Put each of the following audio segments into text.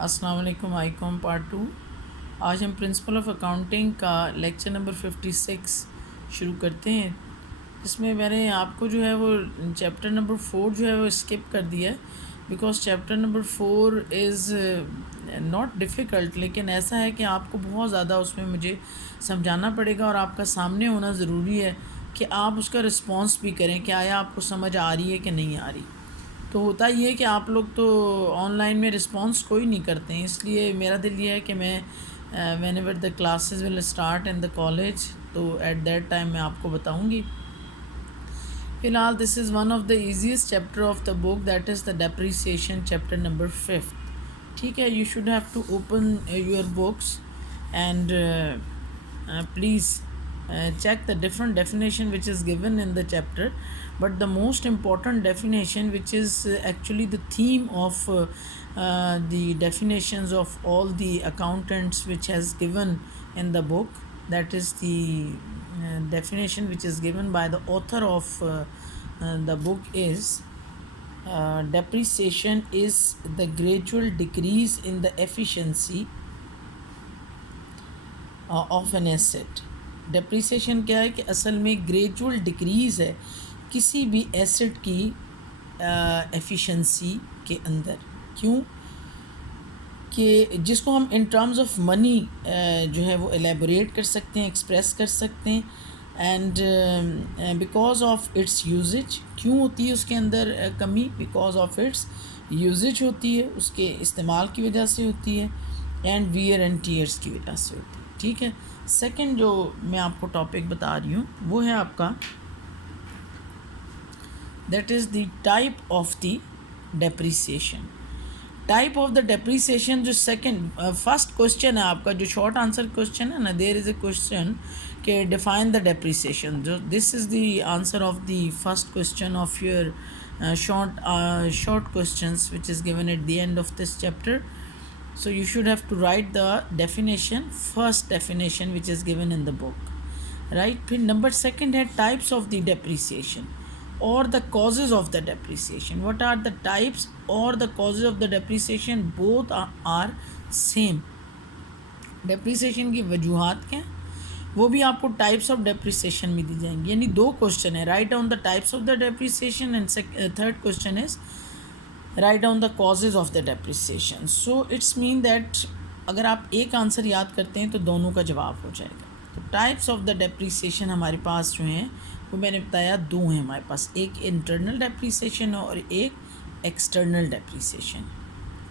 अस्सलाम वालेकुम Icom part 2। आज हम प्रिंसिपल ऑफ अकाउंटिंग का लेक्चर नंबर 56 शुरू करते हैं। इसमें मैंने आपको जो है वो चैप्टर नंबर 4 जो है वो स्किप कर दिया है, because chapter number 4 is not difficult, लेकिन ऐसा है कि आपको बहुत ज़्यादा उसमें मुझे समझाना पड़ेगा और आपका सामने होना ज़रूरी है कि आप उसका रिस्पॉन्स भी करें कि आया आपको समझ आ रही है कि नहीं आ रही। तो होता ये है कि आप लोग तो ऑनलाइन में रिस्पॉन्स कोई नहीं करते हैं, इसलिए मेरा दिल ये है कि मैं whenever the classes will start in the college, तो एट दैट टाइम मैं आपको बताऊंगी। फ़िलहाल this is one of the easiest chapter of the book, that is the depreciation chapter number 5। ठीक है, you should have to open your books and please check the different definition which is given in the chapter, but the most important definition, which is actually the theme of the definitions of all the accountants which has given in the book, that is the definition which is given by the author of the book is depreciation is the gradual decrease in the efficiency of an asset. Depreciation क्या है कि असल में gradual decrease है किसी भी asset की efficiency के अंदर। क्यों कि जिसको हम इन टर्म्स ऑफ मनी जो है वो एलेबोरेट कर सकते हैं, एक्सप्रेस कर सकते हैं। And because of its usages, क्यों होती है उसके अंदर कमी? बिकॉज ऑफ इट्स यूजेज होती है, उसके इस्तेमाल की वजह से होती है, एंड वियर एंड टीयर्स की वजह से होती है। ठीक है, सेकंड जो मैं आपको टॉपिक बता रही हूँ वो है आपका, that is the type of the depreciation. Type of the depreciation जो सेकंड फर्स्ट क्वेश्चन है आपका, जो शॉर्ट आंसर क्वेश्चन है ना, देयर इज़ अ क्वेश्चन के डिफाइन द डेप्रिसिएशन। जो this is the answer of the first question of your short questions which is given at the end of this chapter. So you should have to write the definition, first definition which is given in the book, right? फिर number second है types of the depreciation or the causes of the depreciation. What are the types or the causes of the depreciation? Both are same. depreciation की वजूहात क्या हैं वो भी आपको types of depreciation में दी जाएंगी। यानी दो क्वेश्चन है, write down the types of the depreciation, and third question is write down the causes of the depreciation. So it's mean that अगर आप एक आंसर याद करते हैं तो दोनों का जवाब हो जाएगा। तो टाइप्स ऑफ द डेप्रिसिएशन हमारे पास जो हैं वो मैंने बताया दो हैं हमारे पास, एक इंटरनल डेप्रिसिएशन और एक एक्सटर्नल डेप्रिसिएशन।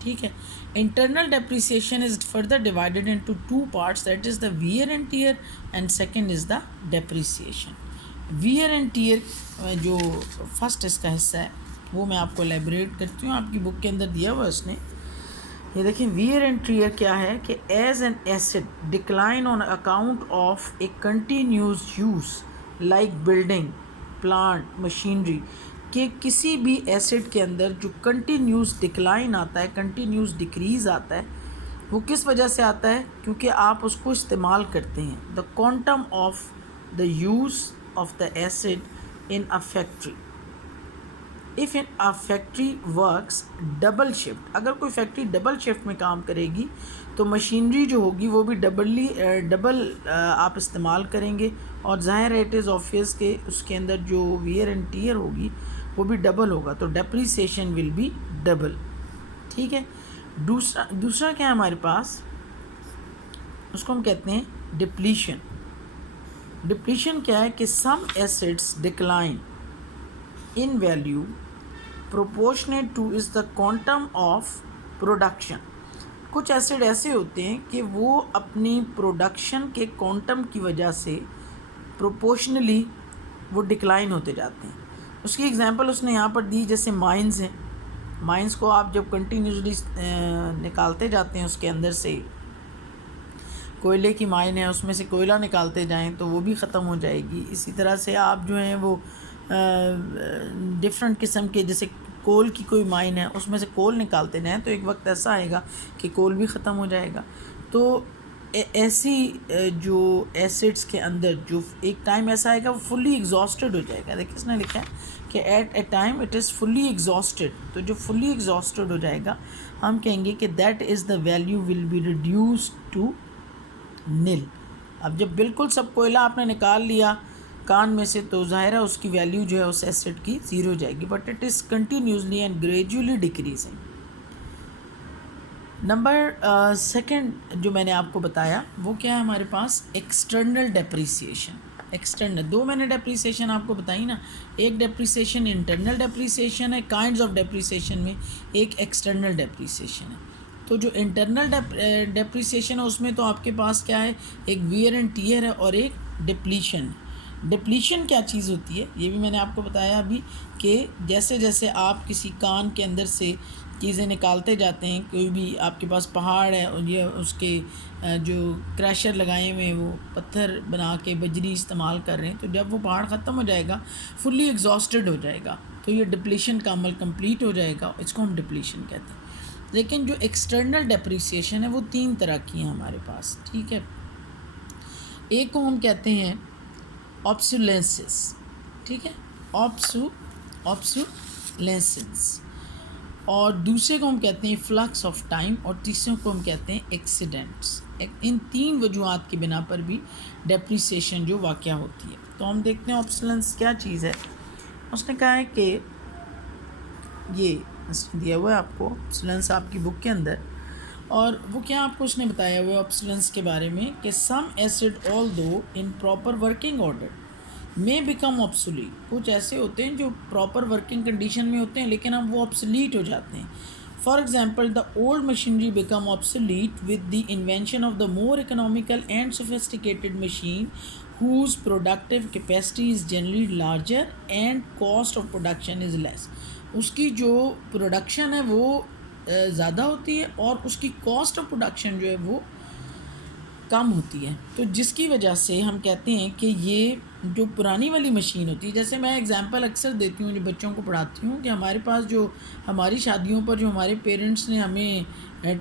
ठीक है, internal depreciation is further divided into two parts, that is the wear and tear, and second is the depreciation. Wear and tear जो फर्स्ट इसका हिस्सा है वो मैं आपको एलेबोरेट करती हूँ, आपकी बुक के अंदर दिया हुआ उसने। ये देखिए, वियर एंड टीयर क्या है कि as an asset decline on account of a continuous use like building, plant, machinery, कि किसी भी एसेट के अंदर जो कंटिन्यूस डिक्लाइन आता है, कंटिन्यूस डिक्रीज़ आता है, वो किस वजह से आता है? क्योंकि आप उसको इस्तेमाल करते हैं। The quantum of the use of the asset in a factory. If in a factory works double shift, अगर कोई फैक्ट्री डबल शिफ्ट में काम करेगी तो मशीनरी जो होगी वो भी डबल आप इस्तेमाल करेंगे, और ज़ाहिर है इट इज़ ऑब्वियस के उसके अंदर जो वियर एंड टीयर होगी वो भी डबल होगा, तो डेप्रिसिएशन विल बी डबल। ठीक है, दूसरा क्या है हमारे पास, उसको हम कहते हैं डिप्लीशन। डिप्लीशन क्या है कि some assets decline in value proportionate to is the quantum of production. कुछ एसिड ऐसे होते हैं कि वो अपनी प्रोडक्शन के क्वांटम की वजह से प्रोपोर्शनली वो डिक्लाइन होते जाते हैं। उसकी एग्जांपल उसने यहाँ पर दी, जैसे माइंस हैं। माइंस को आप जब कंटिन्यूसली निकालते जाते हैं, उसके अंदर से कोयले की माइन है, उसमें से कोयला निकालते जाएं तो वो भी ख़त्म हो जाएगी। इसी तरह से आप जो हैं वो डिफरेंट किस्म के, जैसे कोल की कोई माइन है उसमें से कोल निकालते जाएं तो एक वक्त ऐसा आएगा कि कोल भी ख़त्म हो जाएगा। तो ऐसी जो एसिड्स के अंदर जो एक टाइम ऐसा आएगा वो फुल्ली एग्जॉस्टेड हो जाएगा। देखिए इसने लिखा है कि at a time it is fully exhausted, तो जो फुल्ली एग्जॉस्टेड हो जाएगा हम कहेंगे कि that is the value will be reduce to nil. अब जब बिल्कुल सब कोयला आपने निकाल लिया कान में से तो ज़ाहिर है उसकी वैल्यू जो है उस एसिड की ज़ीरो जाएगी, but it is continuously and gradually decreasing. Number second जो मैंने आपको बताया वो क्या है हमारे पास, एक्सटर्नल डेप्रिसिएशन। एक्सटर्नल, दो मैंने डेप्रिसिएशन आपको बताई ना, एक डेप्रिसिएशन इंटरनल डेप्रिसिएशन है काइंड्स ऑफ डेप्रिसिएशन में, एक एक्सटर्नल डेप्रिसिएशन है। तो जो इंटरनल डेप्रिसिएशन है उसमें तो आपके पास क्या है, एक वियर एंड टीयर है और एक डिप्लीशन है। डिप्लीशन क्या चीज़ होती है ये भी मैंने आपको बताया अभी, कि जैसे जैसे आप किसी कान के अंदर से चीज़ें निकालते जाते हैं, कोई भी आपके पास पहाड़ है और ये उसके जो क्रैशर लगाए हुए हैं वो पत्थर बना के बजरी इस्तेमाल कर रहे हैं, तो जब वो पहाड़ ख़त्म हो जाएगा, फुल्ली एग्जॉस्टेड हो जाएगा, तो ये डिप्लीशन का अमल कंप्लीट हो जाएगा, इसको हम डिप्लीशन कहते हैं। लेकिन जो एक्सटर्नल डेप्रिसिएशन है वो तीन तरह की है हमारे पास, ठीक है। एक को हम कहते हैं ऑब्सोलेंसिस, ठीक है, ऑब्सोलेंसिस, और दूसरे को हम कहते हैं फ्लक्स ऑफ टाइम, और तीसरे को हम कहते हैं एक्सीडेंट्स। इन तीन वजूहात की बिना पर भी डेप्रिसिएशन जो वाक़या होती है। तो हम देखते हैं ऑब्सोलेंस क्या चीज़ है। उसने कहा है कि ये दिया हुआ है आपको ऑब्सोलेंस आपकी बुक के अंदर, और वो क्या आपको उसने बताया हुआ है ऑब्सोलेंस के बारे में कि some asset although in proper working order में बिकम ऑब्सोलीट। कुछ ऐसे होते हैं जो प्रॉपर वर्किंग कंडीशन में होते हैं लेकिन अब वो ऑब्सोलीट हो जाते हैं। For example the old machinery become obsolete with the invention of the more economical and sophisticated machine whose productive capacity is generally larger and cost of production is less। उसकी जो प्रोडक्शन है वो ज़्यादा होती है और उसकी कॉस्ट ऑफ प्रोडक्शन जो है वो कम होती है। तो जिसकी वजह से हम कहते हैं कि ये जो पुरानी वाली मशीन होती है, जैसे मैं एग्जांपल अक्सर देती हूँ जो बच्चों को पढ़ाती हूँ, कि हमारे पास जो हमारी शादियों पर जो हमारे पेरेंट्स ने हमें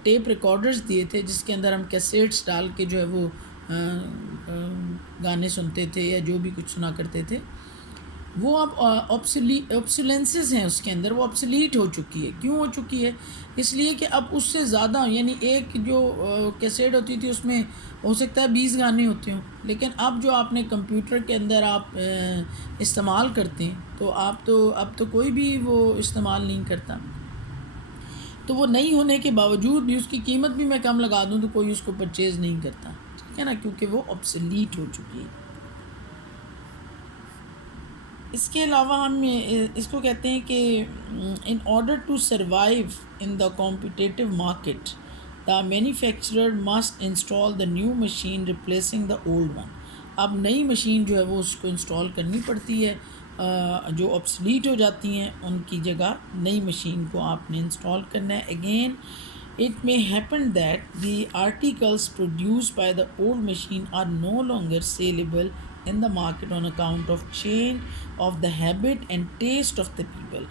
टेप रिकॉर्डर्स दिए थे जिसके अंदर हम कैसेट्स डाल के जो है वो गाने सुनते थे या जो भी कुछ सुना करते थे, वो अब ऑब्सोलेंसेस हैं उसके अंदर, वो ऑब्सोलीट हो चुकी है। क्यों हो चुकी है? इसलिए कि अब उससे ज़्यादा, यानी एक जो कैसेट होती थी उसमें हो सकता है 20 गाने होते हों, लेकिन अब जो आपने कंप्यूटर के अंदर आप इस्तेमाल करते हैं तो अब तो कोई भी वो इस्तेमाल नहीं करता। तो वो नहीं होने के बावजूद भी उसकी कीमत भी मैं कम लगा दूँ तो कोई उसको परचेज़ नहीं करता, ठीक है ना, क्योंकि वो ऑब्सोलीट हो चुकी है। इसके अलावा हम इसको कहते हैं कि in order to survive in the competitive market the manufacturer must install the new machine replacing the old one. अब नई मशीन जो है वो उसको इंस्टॉल करनी पड़ती है, जो ऑब्सलीट हो जाती हैं उनकी जगह नई मशीन को आपने इंस्टॉल करना है। Again it may happen that the articles produced by the old machine are no longer saleable in the market on account of change of the habit and taste of the people.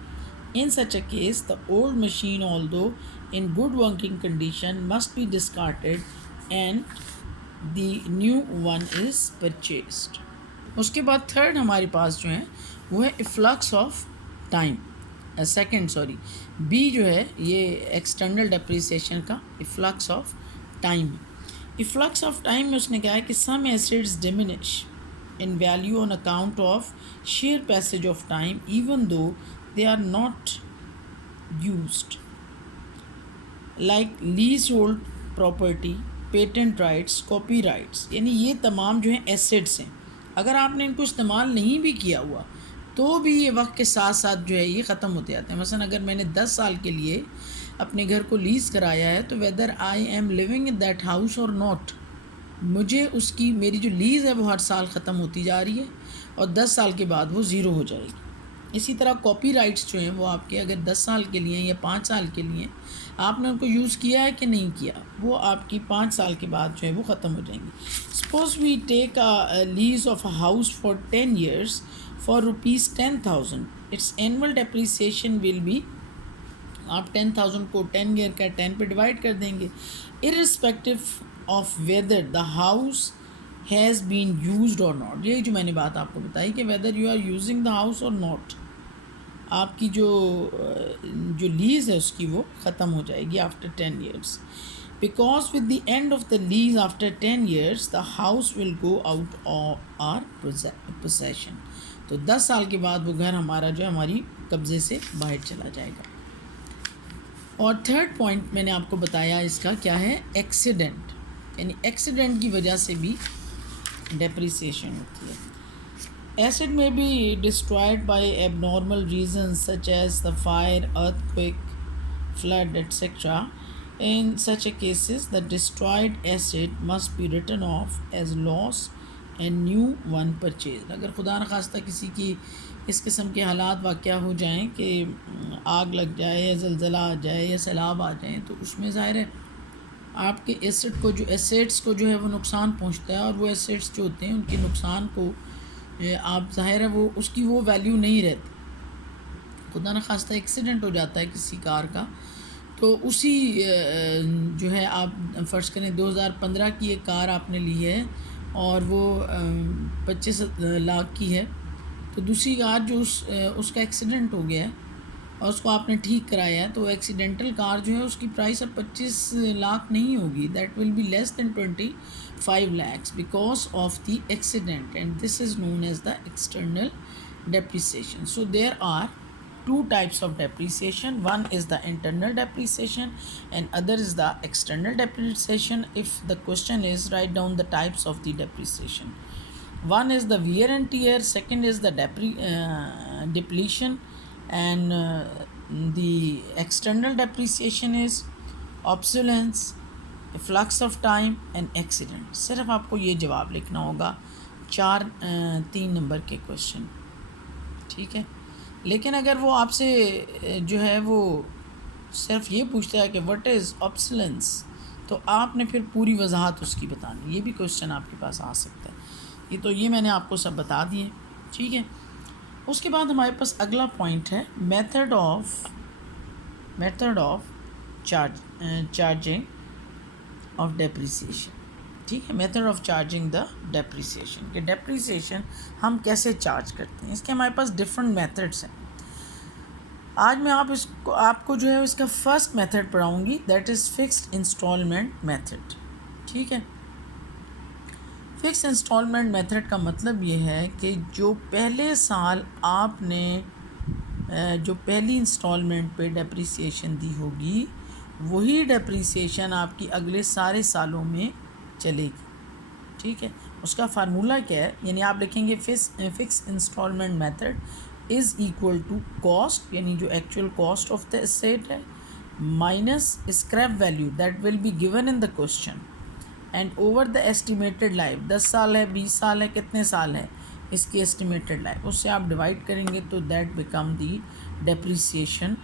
In such a case, the old machine, although in good working condition, must be discarded and the new one is purchased. उसके बाद third हमारे पास जो है वो है efflux of time. B जो है ये एक्सटर्नल डेप्रिसिएशन का efflux of time. Efflux of time में उसने कहा है कि some assets diminish in value on account of sheer passage of time even though they are not used, like leasehold property, patent rights, copyrights। यानी ये तमाम जो हैं एसेट्स हैं, अगर आपने इनको इस्तेमाल नहीं भी किया हुआ तो भी ये वक्त के साथ साथ जो है ये ख़त्म होते जाते हैं। मसलन अगर मैंने 10 साल के लिए अपने घर को लीज़ कराया है तो whether I am living in that house और नॉट, मुझे उसकी मेरी जो लीज़ है वो हर साल ख़त्म होती जा रही है और 10 साल के बाद वो ज़ीरो हो जाएगी। इसी तरह कॉपीराइट्स जो हैं वो आपके अगर 10 साल के लिए या 5 साल के लिए आपने उनको यूज़ किया है कि नहीं किया, वो आपकी 5 साल के बाद जो है वो ख़त्म हो जाएंगी। Suppose we take a lease of a house for 10 years for ₹10,000, its annual depreciation will be, आप 10,000 को 10 ईयर का 10 पे डिवाइड कर देंगे, irrespective of whether the house has been used or not। ये जो मैंने बात आपको बताई कि whether you are using the house or not, आपकी जो लीज़ है उसकी वो ख़त्म हो जाएगी after 10 years, because with the end of the lease after 10 years the house will go out of our possession. तो 10 साल के बाद वो घर हमारा जो है हमारी कब्ज़े से बाहर चला जाएगा। और थर्ड पॉइंट मैंने आपको बताया इसका क्या है, एक्सीडेंट, यानी एक्सीडेंट की वजह से भी डेप्रिसिएशन होती है। Asset may be destroyed by abnormal reasons such as the fire, earthquake, flood, etc. In such a cases, the destroyed asset must be written off as loss and new one purchased। अगर खुदा न खास्ता किसी की इस किस्म के हालात वाक़या हो जाएं कि आग लग जाए या ज़लज़ला आ जाए या सैलाब आ जाए, तो उसमें ज़ाहिर है आपके एसेट्स को जो है वो नुकसान पहुंचता है, और वो एसेट्स जो होते हैं उनके नुकसान को आप ज़ाहिर है वो उसकी वो वैल्यू नहीं रहती। खुदा न खास्ता एक्सीडेंट हो जाता है किसी कार का, तो उसी जो है आप फ़र्ज़ करें 2015 की एक कार आपने ली है और वो 25 लाख की है, तो दूसरी कार जो उसका एक्सीडेंट हो गया है और उसको आपने ठीक कराया है, तो एक्सीडेंटल कार जो है उसकी प्राइस अब 25 लाख नहीं होगी, that will be less than 25 lakhs because of the accident, and this is known as the external depreciation. So there are two types of depreciation. One is the internal depreciation and other is the external depreciation. If the question is write down the types of the depreciation. One is the wear and tear, second is the depletion, and the external depreciation is obsolescence, flux of time and accident. सिर्फ आपको ये जवाब लिखना होगा 3 number के question, ठीक है। लेकिन अगर वो आपसे जो है वो सिर्फ ये पूछता है कि व्हाट इज़ ऑब्सोलेंस, तो आपने फिर पूरी वजाहत उसकी बतानी, ये भी क्वेश्चन आपके पास आ सकता है। ये मैंने आपको सब बता दिए, ठीक है। उसके बाद हमारे पास अगला पॉइंट है method of charging of depreciation, ठीक है। Method of charging the depreciation, कि डेप्रिसिएशन हम कैसे चार्ज करते हैं, इसके हमारे पास डिफरेंट मेथड्स हैं। आज मैं आपको जो है इसका फर्स्ट मेथड पढ़ाऊंगी, that is fixed instalment method, ठीक है। फिक्स इंस्टॉलमेंट मेथड का मतलब ये है कि जो पहले साल आपने जो पहली इंस्टॉलमेंट पे डेप्रिसिएशन दी होगी, वही डेप्रिसिएशन आपकी अगले सारे सालों में चलेगी, ठीक है। उसका फार्मूला क्या है, यानी आप लिखेंगे fix instalment method is equal to cost, यानी जो actual cost of the asset है, minus scrap value that will be given in the question, and over the estimated life, 10 साल है, 20 साल है, कितने साल है इसकी एस्टिमेटेड लाइफ, उससे आप डिवाइड करेंगे तो that become the depreciation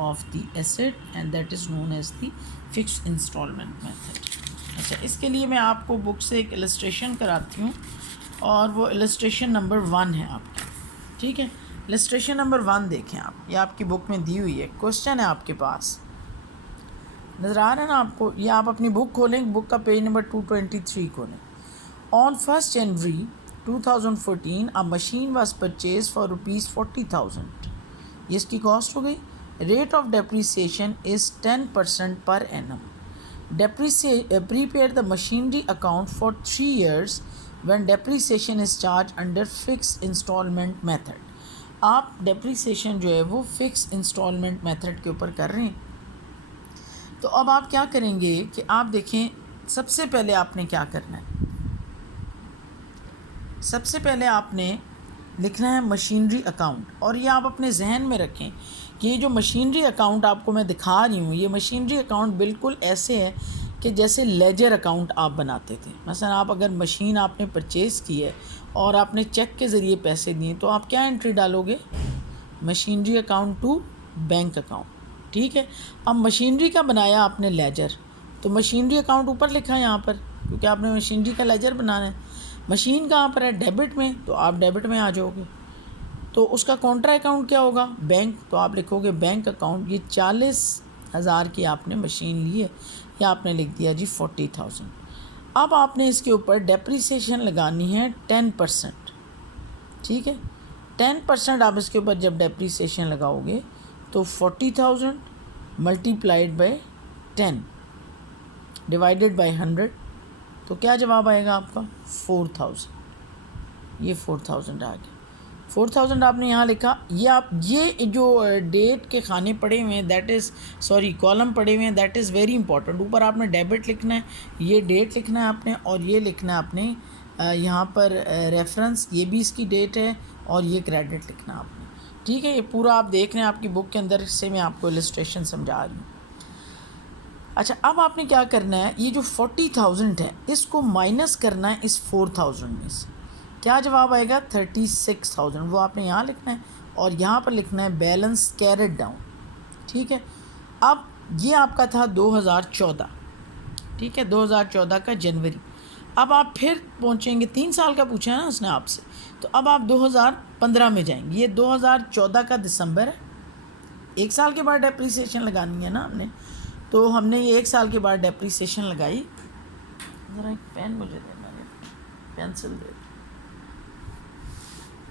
of the asset and that is known as the fixed installment method। अच्छा, इसके लिए मैं आपको बुक से एक इलस्ट्रेशन कराती हूँ और वो इलस्ट्रेशन नंबर 1 है आपकी, ठीक है। इलस्ट्रेशन नंबर 1 देखें आप, ये आपकी बुक में दी हुई है, क्वेश्चन है आपके पास, नज़र आ रहा है ना आपको, ये आप अपनी बुक खोलें, बुक का पेज नंबर 223 खोलें। On 1 January 2014 a machine was purchase for ₹40,000, ये इसकी कॉस्ट हो गई। Rate of depreciation is 10% per annum. Prepare the machinery account for 3 years when depreciation is charged under fixed installment method. आप depreciation जो है वो fixed installment method के ऊपर कर रहे हैं, तो अब आप क्या करेंगे कि आप देखें, सबसे पहले आपने क्या करना है, सबसे पहले आपने लिखना है मशीनरी अकाउंट, और ये आप अपने जहन में रखें कि ये जो मशीनरी अकाउंट आपको मैं दिखा रही हूँ, ये मशीनरी अकाउंट बिल्कुल ऐसे है कि जैसे लेजर अकाउंट आप बनाते थे। मसलन आप अगर मशीन आपने परचेज़ की है और आपने चेक के ज़रिए पैसे दिए, तो आप क्या एंट्री डालोगे, machinery account to bank account, ठीक है। अब मशीनरी का बनाया आपने लेजर, तो मशीनरी अकाउंट ऊपर लिखा है यहाँ पर, क्योंकि आपने मशीनरी का लेजर बनाना है। मशीन कहाँ पर है, डेबिट में, तो आप डेबिट में आ जाओगे। तो उसका कॉन्ट्रा अकाउंट क्या होगा, बैंक, तो आप लिखोगे बैंक अकाउंट। ये 40,000 की आपने मशीन ली है, या आपने लिख दिया जी 40,000। अब आपने इसके ऊपर डेप्रिसिएशन लगानी है 10%, ठीक है। 10% आप इसके ऊपर जब डेप्रीसिएशन लगाओगे तो 40,000 मल्टीप्लाइड बाय 10 डिवाइडेड बाय 100, तो क्या जवाब आएगा आपका 4,000। ये 4,000 आ गया। 4,000 आपने यहाँ लिखा। ये आप ये जो डेट के खाने पड़े हुए हैं दैट इज़ कॉलम पड़े हुए हैं दैट इज़ वेरी इंपॉर्टेंट। ऊपर आपने डेबिट लिखना है, ये डेट लिखना है आपने, और ये लिखना है आपने यहाँ पर रेफरेंस, ये भी इसकी डेट है, और ये क्रेडिट लिखना है आपने। ठीक है, ये पूरा आप देख रहे हैं आपकी बुक के अंदर से मैं आपको इलस्ट्रेशन समझा रही हूँ। अच्छा, अब आपने क्या करना है, ये जो 40,000 है इसको माइनस करना है इस 4,000 में से। क्या जवाब आएगा 36,000। वो आपने यहाँ लिखना है और यहाँ पर लिखना है बैलेंस कैरेड डाउन। ठीक है, अब ये आपका था 2014। ठीक है, 2014 का जनवरी। अब आप फिर पहुँचेंगे, 3 साल का पूछा है ना उसने आपसे, तो अब आप 2015 में जाएंगे। ये 2014 का दिसंबर है। 1 साल के बाद डेप्रीसिएशन लगानी है ना हमने, तो हमने ये 1 साल के बाद डेप्रीसिएशन लगाई। ज़रा एक पेन मुझे देना, पेंसिल दे।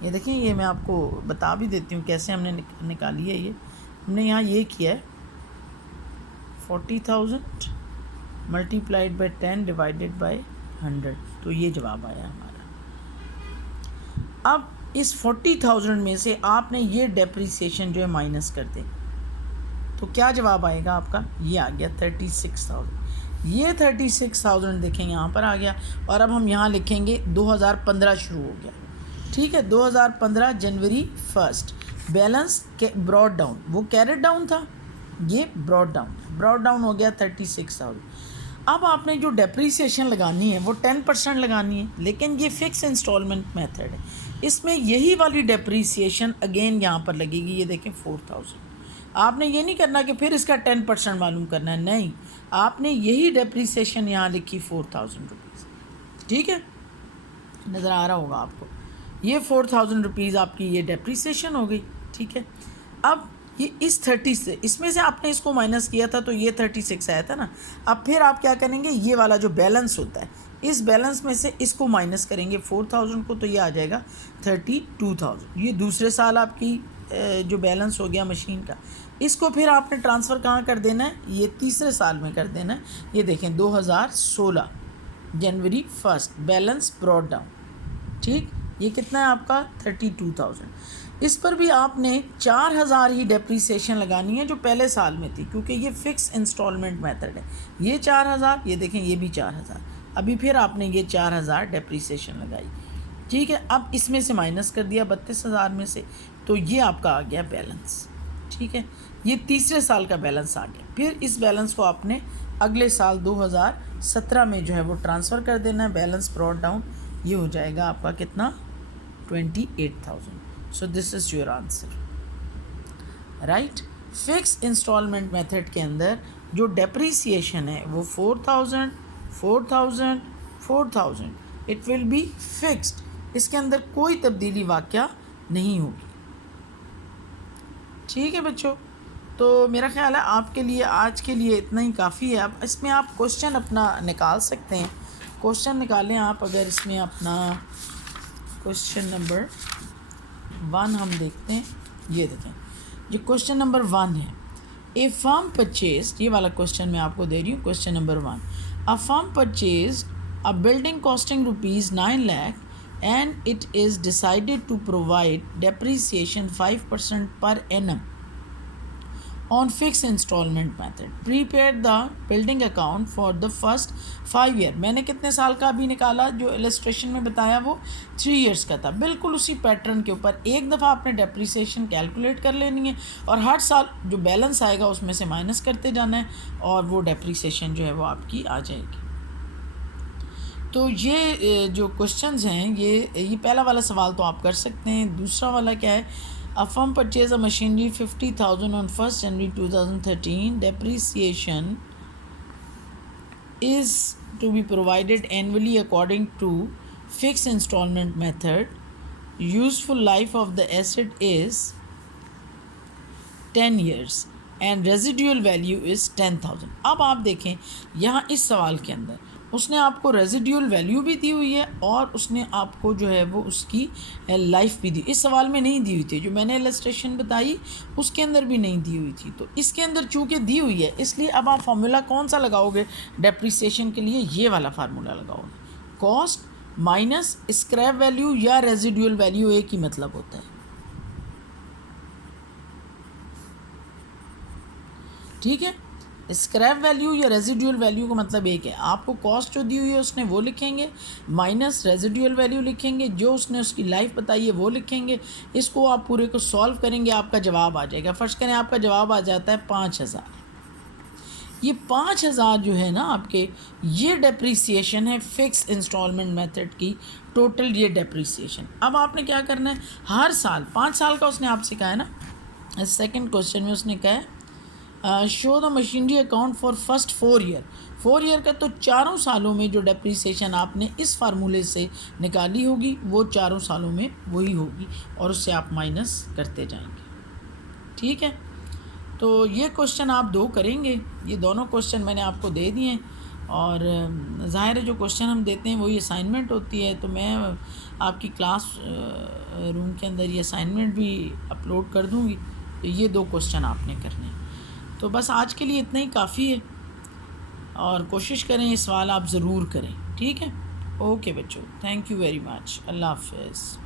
ये देखें, ये मैं आपको बता भी देती हूँ कैसे हमने निकाली है। ये हमने यहाँ ये किया है 40,000 मल्टीप्लाइड बाय 10 डिवाइडेड बाय 100, तो ये जवाब आया हमारा। अब इस 40,000 में से आपने ये डेप्रीसिएशन जो है माइनस कर दें, तो क्या जवाब आएगा आपका, ये आ गया 36,000। ये 36,000 देखें यहाँ पर आ गया। और अब हम यहाँ लिखेंगे 2015 शुरू हो गया। ठीक है, 2015 जनवरी 1 बैलेंस के ब्रॉड डाउन, वो कैरेट डाउन था, ये ब्रॉड डाउन हो गया 36,000। अब आपने जो डेप्रीसिएशन लगानी है वो 10% लगानी है, लेकिन ये फिक्स इंस्टॉलमेंट मेथड है। इसमें यही वाली डेप्रीसिएशन अगेन यहाँ पर लगेगी। ये देखें 4,000। आपने ये नहीं करना कि फिर इसका 10% मालूम करना है, नहीं, आपने यही डेप्रीसिएशन यहाँ लिखी 4,000 रुपीज़। ठीक है, नज़र आ रहा होगा आपको, ये 4,000 रुपीज़ आपकी ये डेप्रीसिएशन हो गई। ठीक है, अब ये इस 30 से, इसमें से आपने इसको माइनस किया था तो ये 36 आया था ना। अब फिर आप क्या करेंगे, ये वाला जो बैलेंस होता है इस बैलेंस में से इसको माइनस करेंगे 4,000 को, तो ये आ जाएगा 32,000। ये दूसरे साल आपकी जो बैलेंस हो गया मशीन का, इसको फिर आपने ट्रांसफ़र कहाँ कर देना है, ये तीसरे साल में कर देना है। ये देखें 2016 जनवरी 1 बैलेंस ब्रॉड डाउन। ठीक, ये कितना है आपका 32,000। इस पर भी आपने 4,000 ही डेप्रीसिएशन लगानी है जो पहले साल में थी, क्योंकि ये फ़िक्स इंस्टॉलमेंट मेथड है। ये 4,000, ये देखें ये भी 4,000, अभी फिर आपने ये 4,000 डेप्रीसिएशन लगाई। ठीक है, अब इसमें से माइनस कर दिया 32,000 में से, तो ये आपका आ गया बैलेंस। ठीक है, ये तीसरे साल का बैलेंस आ गया। फिर इस बैलेंस को आपने अगले साल 2017 में जो है वो ट्रांसफ़र कर देना है, बैलेंस ब्रॉड डाउन। ये हो जाएगा आपका कितना 28,000। So this is your answer, right. Fix instalment method के अंदर जो डेप्रीसिएशन है वो 4,000 4,000 4,000 इट विल बी फिक्स्ड। इसके अंदर कोई तब्दीली वाक़या नहीं होगी। ठीक है बच्चों, तो मेरा ख़्याल है आपके लिए आज के लिए इतना ही काफ़ी है। अब इसमें आप क्वेश्चन अपना निकाल सकते हैं। क्वेश्चन निकालें आप, अगर इसमें अपना क्वेश्चन नंबर 1 हम देखते हैं। ये देखें, ये क्वेश्चन नंबर 1 है। ए फर्म परचेज, ये वाला क्वेश्चन मैं आपको दे रही हूँ, question number 1। A firm purchase a building costing ₹9 lakh and it is decided to provide depreciation 5% per annum on fixed installment method. Prepare the building account for the first 5 year. मैंने कितने साल का अभी निकाला, जो इलस्ट्रेशन में बताया वो 3 years का था। बिल्कुल उसी पैटर्न के ऊपर एक दफ़ा आपने डेप्रीसिएशन कैलकुलेट कर लेनी है और हर साल जो बैलेंस आएगा उसमें से माइनस करते जाना है और वो डेप्रीसिएशन जो है वो आपकी आ जाएगी। तो ये जो क्वेश्चंस हैं, ये पहला वाला सवाल तो आप कर सकते हैं। दूसरा वाला क्या है, a firm purchase a machinery 50,000 on 1 January 2013, depreciation is to be provided annually according to fix instalment method, useful life of the asset is 10 years and residual value is 10,000। अब आप देखें यहाँ इस सवाल के अंदर उसने आपको रेजिड्यूल वैल्यू भी दी हुई है और उसने आपको जो है वो उसकी लाइफ भी दी। इस सवाल में नहीं दी हुई थी, जो मैंने इलस्ट्रेशन बताई उसके अंदर भी नहीं दी हुई थी। तो इसके अंदर चूँकि दी हुई है, इसलिए अब आप फार्मूला कौन सा लगाओगे डेप्रिसिएशन के लिए? ये वाला फार्मूला लगाओगे, कॉस्ट माइनस स्क्रैप वैल्यू या रेजिड्यूल वैल्यू, एक ही मतलब होता है। ठीक है, स्क्रैप वैल्यू या रेजिड्यूल वैल्यू का मतलब एक है, आपको कॉस्ट जो दी हुई है उसने वो लिखेंगे, माइनस रेजिड्यूल वैल्यू लिखेंगे, जो उसने उसकी लाइफ बताई है वो लिखेंगे। इसको आप पूरे को सॉल्व करेंगे, आपका जवाब आ जाएगा। फर्स्ट करें, आपका जवाब आ जाता है 5000। ये 5000 जो है ना आपके, ये डेप्रीसिएशन है फिक्स इंस्टॉलमेंट मेथड की, टोटल ये डेप्रीसिएशन। अब आपने क्या करना है, हर साल 5 साल का उसने आपसे कहा है ना, सेकंड क्वेश्चन में उसने कहा है show the machinery account for first 4 year. 4 year का तो 4 सालों में जो डेप्रीसिएशन आपने इस फार्मूले से निकाली होगी वो 4 सालों में वही होगी, और उससे आप माइनस करते जाएंगे। ठीक है, तो ये क्वेश्चन आप 2 करेंगे। ये दोनों क्वेश्चन मैंने आपको दे दिए हैं, और ज़ाहिर है जो क्वेश्चन हम देते हैं वही असाइनमेंट होती है। तो मैं आपकी क्लास रूम के अंदर ये असाइनमेंट भी अपलोड कर दूँगी। तो ये 2 क्वेश्चन आपने करने हैं। तो बस आज के लिए इतना ही काफ़ी है, और कोशिश करें ये सवाल आप ज़रूर करें। ठीक है, ओके बच्चों, थैंक यू वेरी मच, अल्लाह हाफ़िज़।